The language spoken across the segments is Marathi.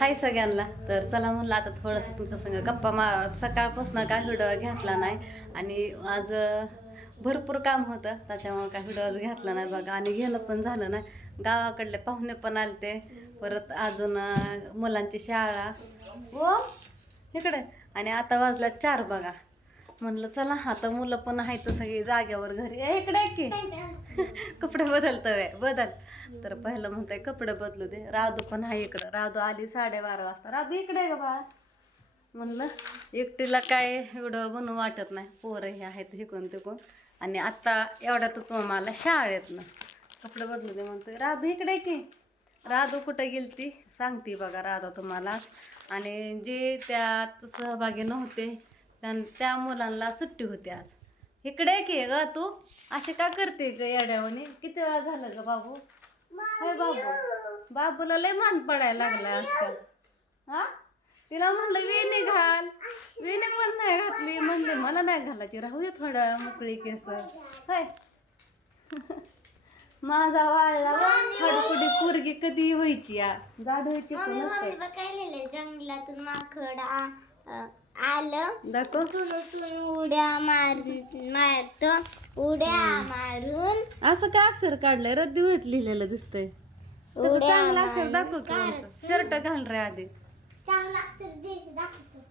हाय सगळ्यांना. तर चला म्हणलं आता थोडंसं तुमच्या संग गप्पा मा सकाळपासून काय व्हिडिओ घेतला नाही. आणि आज भरपूर काम होतं. त्याच्यामुळे काय व्हिडिओ घेतला नाही बघा. आणि घेणं पण झालं नाही. गावाकडले पाहुणे पण आले ते परत अजून मुलांची शाळा. व इकडे. आणि आता वाजला चार बघा. म्हणलं चला आता मुलं पण आहेत सगळी जाग्यावर घरी. इकडे की. कपडे बदलतोय बदल. तर पहिलं म्हणतोय कपडे बदलू दे. राधू पण आहे इकडं. राधू आली साडेबारा वाजता. राधू इकडे आहे का बा म्हणलं एकटीला काय एवढं बनवू वाटत नाही. पोरं हे आहेत हिकून तिकून. आणि आता एवढ्यातच मला शाळेतनं. कपडे बदलू दे म्हणतोय. राधू इकडे आहे की. राधू कुठं गेलती? सांगते बघा राधा तुम्हालाच. आणि जे त्यात सहभागी नव्हते त्या त्या मुलांना सुट्टी होती आज. इकडे आहे की ग तू. असे का करते ग येड्यावानी? किती वेळा झालं ग बाबू? होय बाबू. बाबूला लय मान पडायला लागला आजकाल. हा? तिला म्हणलं वेणी घाल. वेणी पण नाही घातली. म्हणले मला नाही घालायची. राहू दे थोडं मोकळी केस होय. माझा वाळला खडकुडी पोरगी कधी व्हायची जाड व्हायची जंगलातून अ, आलं. दाखव. तुरतून उड्या मारून मारतो. उड्या मारून. असं काय अक्षर काढलंय? रद्दी होत लिहिलेलं दिसतंय. त्याचं उड्या चांगलं अक्षर दाखव की आमचं. शर्ट घाल रे आधी. चांगला अक्षर दे दाखवतो.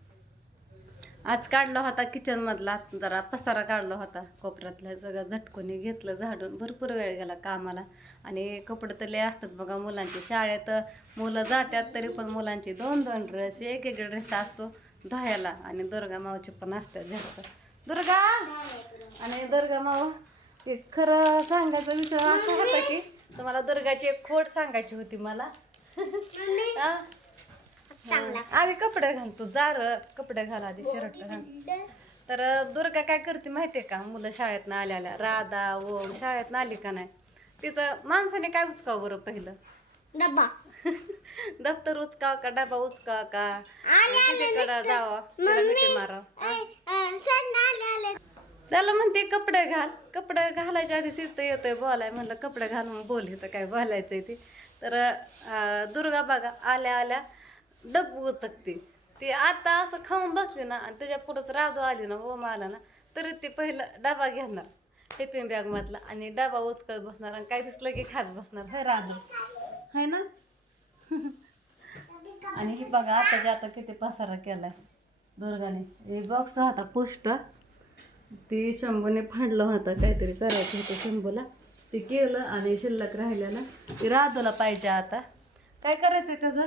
आज काढला होता किचन मधला. जरा पसारा काढला होता कोपऱ्यातला. सगळं झटकून घेतलं झाडून. भरपूर वेळ गेला कामाला. आणि कपडे तर लय असतात बघा मुलांचे. शाळेत मुलं जातात तरी पण मुलांचे दोन दोन ड्रेस एक एक ड्रेस असतो. धुवायला आणि दुर्गा मावचे पण असतात जास्त. दुर्गा? आणि दुर्गा माव ते खरं सांगायचा विचार असा होता की तुम्हाला दुर्गाची एक खोड सांगायची होती मला. हा? चांगला. आधी कपडे घाल तू जार कपडे घाल आधी शर्ट घाल. तर दुर्गा काय करते माहितीये का? मुलं शाळेतनं आल्या आल्या राधा ओम शाळेतनं आली का नाही? तिचं माणसाने काय उचकावं बरं पहिलं? डब्बा. दप्तर उचकाव का डबा उचकाव का? आले, आले, तिकडे. जावं तिला मिठी मारावं. त्याला म्हणते कपडे घाल. कपडे घालायच्या आधी तिथं येतोय बोलाय म्हणलं कपडे घाल. मग बोल इथं काय बोलायचंय ते. तर दुर्गा बघा आल्या आल्या डब्बू उचकते. ती आता असं खाऊन बसली ना आणि त्याच्या पुढंच राधू आली ना ओम आला ना तरी ती पहिलं डबा घेणार टिफिन बॅग मधला आणि डबा उचकत बसणार आणि काय दिसलं की खात बसणार हे राधू है ना? आणि ही बघा आताच्या आता किती पसारा केलाय. दुर्गाने हे बॉक्स होता पोस्ट ते शंभूने फाडलं होतं काहीतरी करायचं होतं शंभूला. ते केलं आणि शिल्लक राहिलेलं. ते राधूला पाहिजे आता. काय करायचंय त्याचं?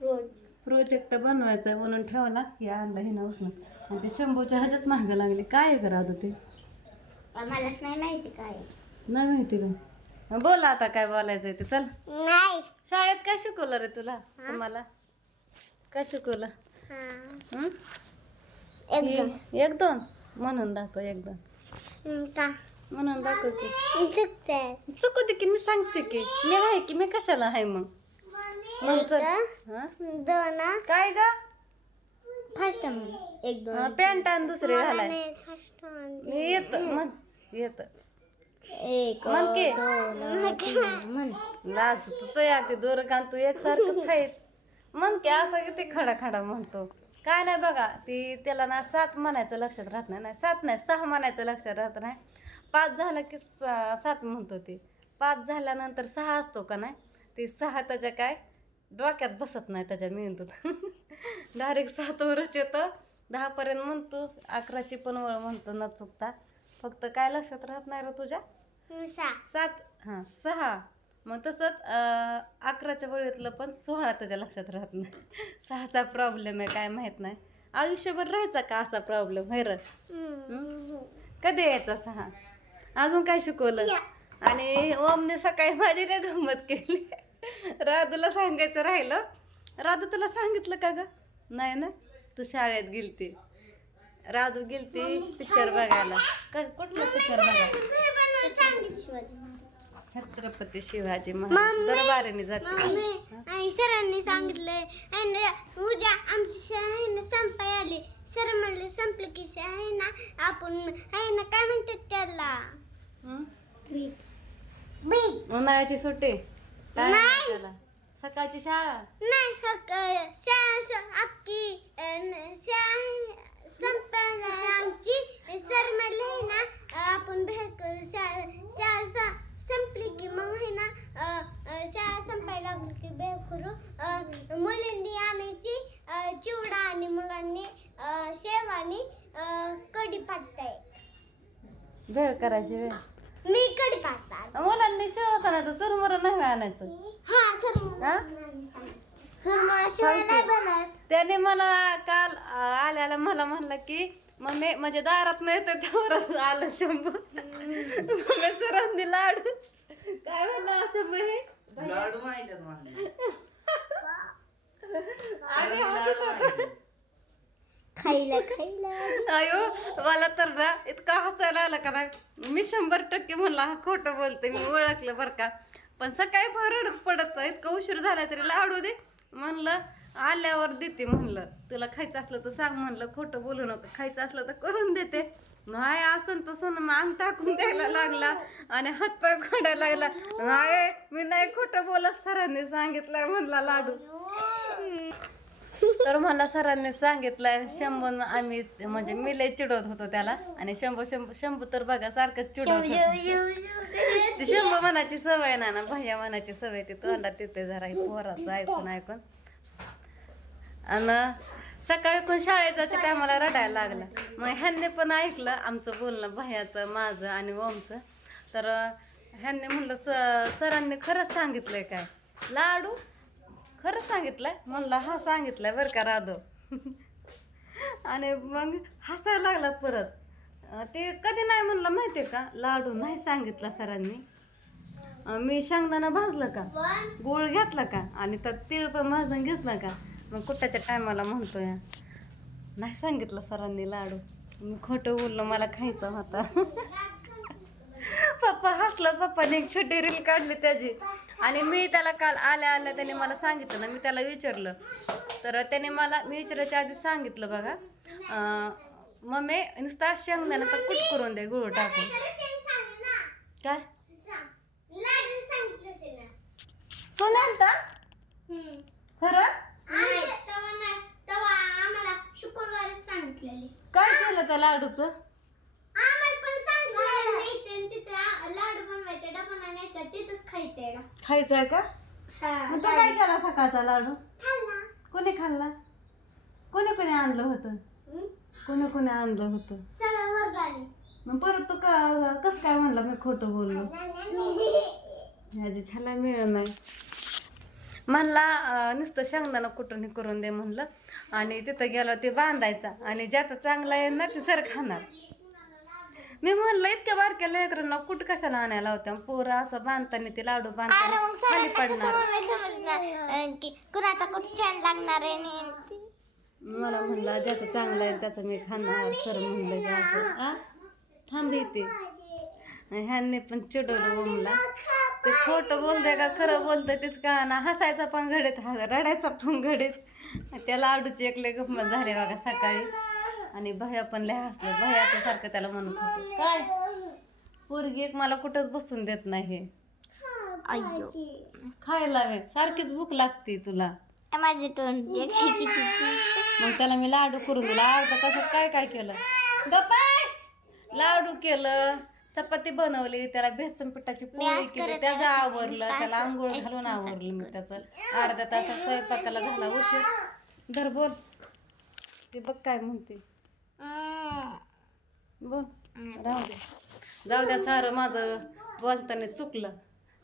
रोज प्रोजेक्ट बनवायचा म्हणून ठेवला. हे आणलं हे उचलून. आणि ते शंभूच्या ह्याच्याच महाग लागले. काय आहे का राधू ते? मलाच नाही माहिती काय नाही माहिती का बोला आता काय बोलायचंय ते चल. नाही. शाळेत काय शिकवलं रे तुला? तुम्हाला? काय शिकवलं? हं? एकदम हे- एक दोन. म्हणून दाखव एक दोन. का? म्हणून दाखव की. चुकते. चुकू दे की मी सांगते की. मी आहे की मी कशाला आहे मग? मग चल. हं? दोन काय ग? फर्स्ट म्हण एक दोन. पॅन्ट आणि दुसरे घालाय. फर्स्ट येत म्हण येत. एक म्हण की. दोन तीन म्हण लाज तुझं या ते दोरगान तू एकसारखंच आहे म्हण की असं किती खडा खडा म्हणतो. काय नाही बघा ती त्याला ना सात म्हणायचं लक्षात राहत नाही नाही सात नाही सहा म्हणायचं लक्षात राहत नाही. पाच झालं की सा- सात म्हणतो ते. पाच झाल्यानंतर सहा असतो का नाही? ते सहा त्याच्या काय? डोक्यात बसत नाही त्याच्या मेंदूत. डायरेक्ट सातवरच येतं. दहापर्यंत म्हणतो अकराची पण वळ म्हणतो न चुकता. फक्त काय लक्षात राहत नाही रे तुझ्या? सात हां सहा. मग तसंच अकराच्या वेळेतलं पण सोळा त्याच्या लक्षात राहत नाही. सहाचा प्रॉब्लेम आहे काय माहीत नाही. आयुष्यभर राहायचा का असा प्रॉब्लेम है र? कधी यायचा सहा? अजून काय शिकवलं? आणि ओमने सकाळी माझी लय गंमत केली. राधूला सांगायचं राहिलं. राधू तुला सांगितलं का ग? नाही ना? तू शाळेत गेलती. राधू गेलती पिक्चर बघायला. क- कुठलं पिक्चर बघायला? छत्रपती शिवाजी महाराज दरबारीने जाते. आणि सरांनी सांगितले आणि उद्या आमची आहे ना संपाय आली सर म्हणले संपले की आहे ना आपण आहे ना काय म्हणतात त्याला? उन्हाळ्याची सुट्टी सकाळची शाळा? नाही हो, हक शाळा संपली आमची. सर म्हणले ना आपण भेट शाळा मुलींनी आणायची चिवडा आणि मुलांनी शेव आणि कडी पाटताय मुलांनी शेव आणायचं चुरमुर नाही आणायचं हा शिवाय नाही त्याने मला काल आल्याला मला म्हणलं की मग मी म्हणजे दारात नाही तर आलं शंभर सरांनी लाडू. काय म्हणलं शंभू हे लाडू माहिती मला आणि हसत होता. खायला खायला. अयो मला तर ना इतका हसायला आलं का नाही मी शंभर टक्के म्हणलं हा खोटं बोलते मी ओळखलं बरं का. पण सकाळी फार रडत पडत इतका उशीर झाला तरी लाडू दे. म्हणलं आल्यावर देते म्हणलं. तुला खायचं असलं तर सांग म्हणलं खोटं बोलू नको. खायचं असलं तर करून देते. नाही असं तसं मग अंग टाकून द्यायला लागला आणि हातपाय खोडायला लागला. नाही मी नाही खोटं बोलत सरांनी सांगितलं म्हणला लाडू. तर मला सरांनी सांगितलं शंभर आम्ही म्हणजे मी लय चिडवत होतो त्याला. आणि शंभू शंभू शंभू तर बघा सारखं चिडवत होता. ती शंभू मनाची सवय ना ना भैया मनाची सवय ती तोंडात तिथे जरा पोराचं ऐकून ऐकून. आणि सकाळी पण शाळेत जायच्या टायमाला रडायला लागला. मग ह्यांनी पण ऐकलं आमचं बोलणं भैयाचं माझं आणि ओमचं. तर ह्यांनी म्हणलं स सरांनी खरंच सांगितलंय काय? लाडू? खरंच सांगितलंय. म्हणलं हा सांगितलंय बरं का राधव आणि मग हसायला लागला परत. ते कधी नाही म्हणलं माहितीये का? लाडू नाही सांगितला सरांनी. मी शेंगदाणा भाजलं का? गोळ घेतला का? आणि त्यात तीळ पण भाजून घेतला का? मग कुठाच्या टायमाला म्हणतोय? नाही सांगितलं सरांनी लाडू. मी खोटं बोललो मला खायचा होता. पप्पा हसलं पप्पाने एक छोटी रील काढली त्याची. आणि मी त्याला काल आल्या आल्या त्याने मला सांगितलं ना मी त्याला विचारलं. तर त्याने मला मी विचारायच्या आधी सांगितलं बघा अं, मम्मी नुसता शेंगदाण्याचा कुट करून दे गुळ टाकून. काय? तू नाही खरं? शुक्रवारी सांगितलेली. काय केलं त्या लाडूचं? आम्हाला लाडू बनवायचे डबा तिथंच खायचंय ना. खायचंय का? मग तू काय केला सकाळचा लाडू? कोणी खाल्ला? कोणी कोणी आणलं होतं? कोणी कोणी आणलं होतं? सगळं वर्गाने मग परत तू का कसं काय म्हणला मी खोटं बोललो? ह्याची छाला मिळ नाही म्हणला नुसतं शेंगदाणा कुठून करून दे म्हणलं. आणि तिथं गेलो ते बांधायचा. आणि ज्याचं चांगला आहे ना ते सर खाणार. मी म्हणलं इतक्या बारक्या लेकरांना कुठं कशाला आणायला होत्या? पोरं असं बांधताना ते लाडू बांधताना खाली पडणार. कुणाचा कुठे छान लागणार आहे मला म्हणलं ज्याचं चांगलं आहे त्याचं मी खाणार सर म्हणलं की असं. आ? थांब येते आणि ह्यांनी पण चिडवलं ओमला ते खोटं बोलतंय का खरं बोलतंय तेच का ना हसायचा पण घडीत हा रडायचा पण घडीत. त्या लाडूची एक लय गंमत झाली बघा सकाळी. आणि भैया पण लय हसलं. भैया तर सारखं त्याला म्हणत होतं काय? पोरगी एक मला कुठंच बसून देत नाही खायला वे सारखीच भूक लागते तुला. माझे तोंड जे मग त्याला मी लाडू करून दिला. अर्धा तासात काय काय केलं? गप्पाय लाडू केलं. चपाती बनवली त्याला बेसन पिठाची पोळी केली त्याचं. आवरलं त्याला आंघोळ घालून आवरलं मी त्याचं. अर्ध्या तासात स्वयंपाकाला झाला उशीर. धर बोल. ते बघ काय म्हणते. बोल. राहू दे. जाऊ द्या सारं माझं बोलताना चुकलं.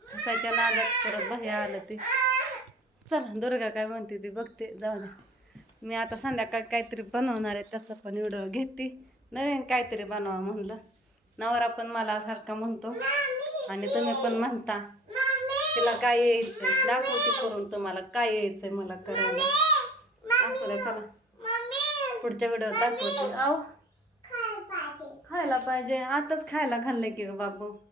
हसायच्या नादात परत बाहेर आलं ते. चला दुर्गा काय म्हणते ती बघते जाऊ द्या मी आता संध्याकाळी काहीतरी बनवणार आहे त्याचा पण व्हिडिओ घेते. नवीन काहीतरी बनवा म्हणलं. नवरा पण मला सारखा म्हणतो. आणि तुम्ही पण म्हणता. तिला काय यायचंय? दाखवते करून तुम्हाला काय यायचंय मला करायला. असं चला. पुढच्या व्हिडिओत दाखवते. आहो. खायला पाहिजे. आताच खायला खाल्लंय की ग बाबू?